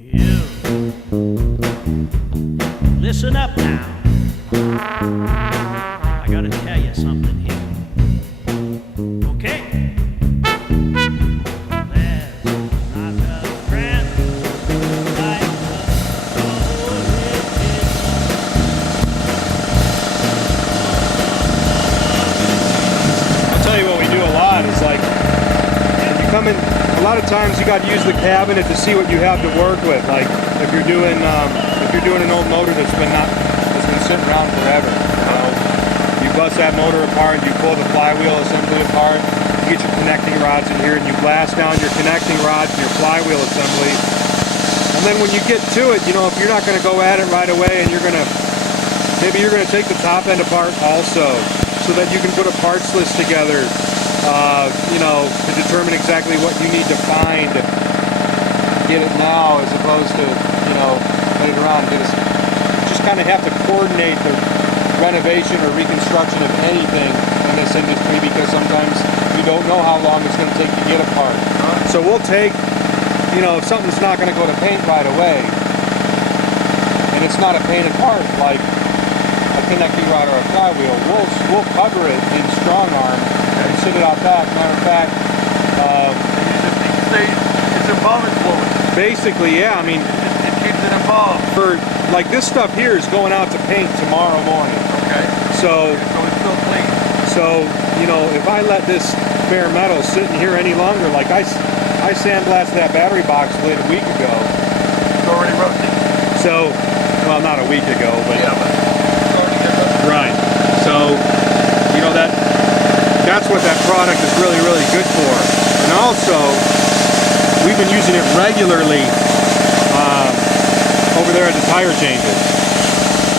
You listen up now. I gotta tell you something here. Okay? There's not a friend like I'll tell you what we do a lot is like, you come in, a lot of times you got to use the cabinet to see what you have to work with. Like if you're doing an old motor that's been sitting around forever, you bust that motor apart, you pull the flywheel assembly apart, you get your connecting rods in here and you blast down your connecting rods and your flywheel assembly. And then when you get to it, if you're not going to go at it right away and maybe you're going to take the top end apart also so that you can put a parts list together, to determine exactly what you need to find, get it now as opposed to, later on. Just kind of have to coordinate the renovation or reconstruction of anything in this industry because sometimes you don't know how long it's going to take to get a part. So we'll take, if something's not going to go to paint right away, and it's not a painted part like a connecting rod or a flywheel, we'll cover it in StrongArm and sit it out back. Matter of fact, it's involvement fluid. Basically, yeah. I mean, it keeps it involved. For like this stuff here is going out to paint tomorrow morning. Okay. So it's still clean. So if I let this bare metal sit in here any longer, like I sandblasted that battery box lid a week ago. It's already rusty. So, well, not a week ago, but yeah, but it's already rusty. Right. So that's what that product is really, really good for. And also, we've been using it regularly over there at the tire changes.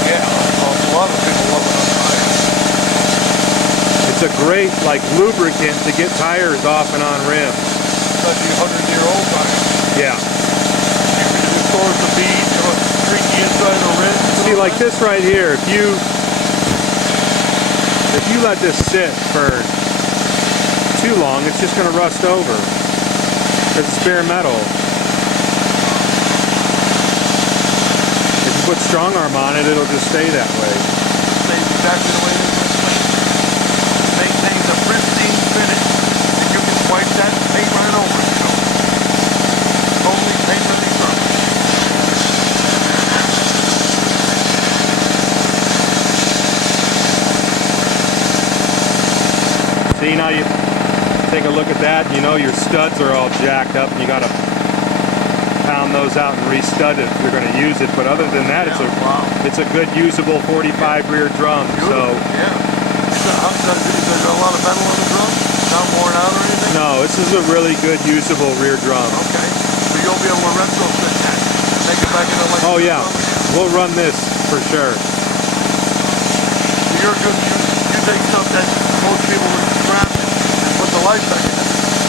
Yeah, a lot of people love it on tires. It's a great lubricant to get tires off and on rims. Especially 100-year-old tires. Yeah. It restores the bead, treat the inside of the rim. See, like this right here, if you let this sit for too long, it's just going to rust over because it's bare metal. If you put StrongArm on it, it'll just stay that way. It stays exactly the way it is. It maintains a pristine finish. And you can wipe that and paint right over it. Totally painless surface. See, now you take a look at that, your studs are all jacked up and you got to pound those out and re-stud it if you're going to use it. But other than that, it's a good usable 45 rear drum. Beautiful. So yeah. Is there a lot of metal on the drum? Not worn out or anything? No, this is a really good usable rear drum. Okay. So you'll be able to retrofit that and make it back into like oh yeah, we'll run this for sure. So you're good. You take stuff that most people would scrap and put the life back in it.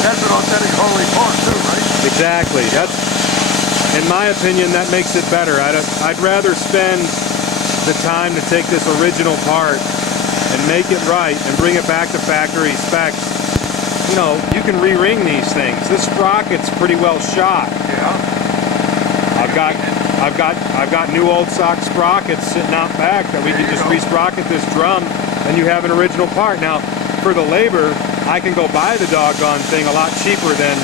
That's an authentic Harley part too, right? Exactly. That's, in my opinion, that makes it better. I'd rather spend the time to take this original part and make it right and bring it back to factory specs. You can re-ring these things. This sprocket's pretty well shot. Yeah. I've got new old stock sprockets sitting out back that we can just re-sprocket this drum and you have an original part. Now, for the labor, I can go buy the doggone thing a lot cheaper than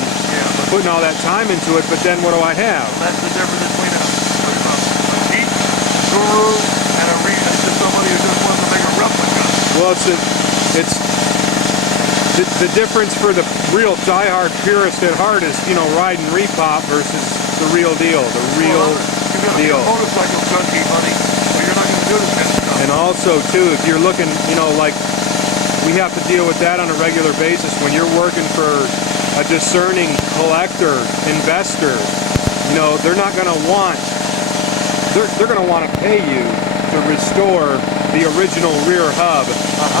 putting all that time into it, but then what do I have? That's the difference between a cheap guru and just somebody who just wants to make a replica. Well, it's the difference for the real diehard purist at heart is, riding repop versus the real deal, the real deal. You're a motorcycle junkie, honey, well, you're not going to do this kind of stuff. And also, too, if you're looking, we have to deal with that on a regular basis. When you're working for a discerning collector, investor, they're not going to want, they're going to want to pay you to restore the original rear hub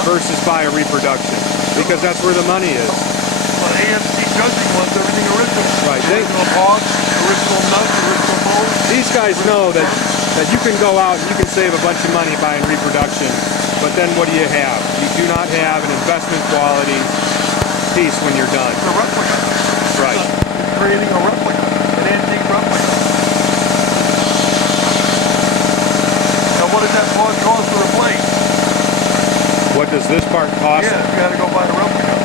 versus buy a reproduction, because that's where the money is. Well, AMC judging wants everything original. Right. Original box, original nuts, original bolts. These guys know that you can go out and you can save a bunch of money buying reproduction, but then what do you have? You do not have an investment quality piece when you're done. It's a replica. Right. It's creating a replica, an antique replica. part cost? Yeah, you had to go buy the replica.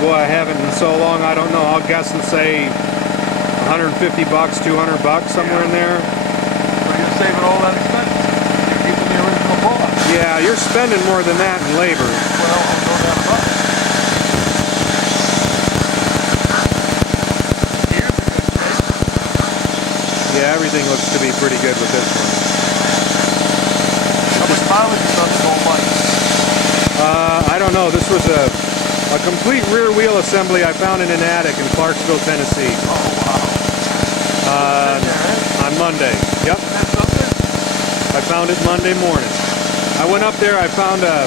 Boy, I haven't in so long. I don't know. I'll guess and say 150 bucks, 200 bucks, somewhere in there. So you're saving all that expense. You're keeping the original cost. Yeah, you're spending more than that in labor. Well, I'm no doubt about it. Here's a good shape. Yeah, everything looks to be pretty good with this one. How much mileage is on this whole bike? I don't know. This was a complete rear wheel assembly I found in an attic in Clarksville, Tennessee. Oh, wow. On Monday. Yep. Isn't that something? I found it Monday morning. I went up there, I found a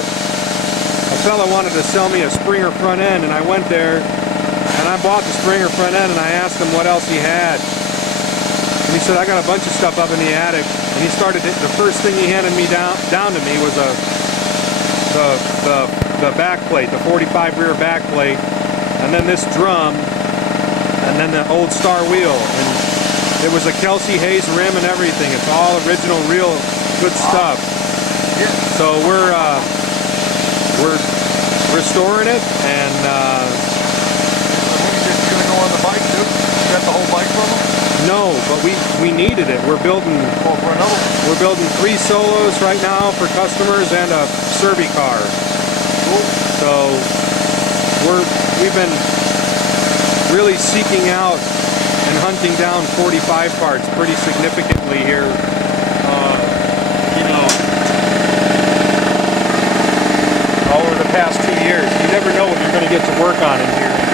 fella wanted to sell me a Springer front end, and I went there and I bought the Springer front end, and I asked him what else he had. And he said, I got a bunch of stuff up in the attic. And he started, the first thing he handed me down to me was the back plate, the 45 rear back plate, and then this drum, and then the old Star wheel. And it was a Kelsey Hayes rim and everything. It's all original, real good stuff. Yeah. So we're restoring it, and You're gonna go on the bike too? You got the whole bike from them? no, but we needed it. We're building Oh, for another one. 3 solos right now for customers and a Serby car. Cool. So we've been really seeking out and hunting down 45 parts pretty significantly here. Over the past 2 years. You never know what you're going to get to work on in here.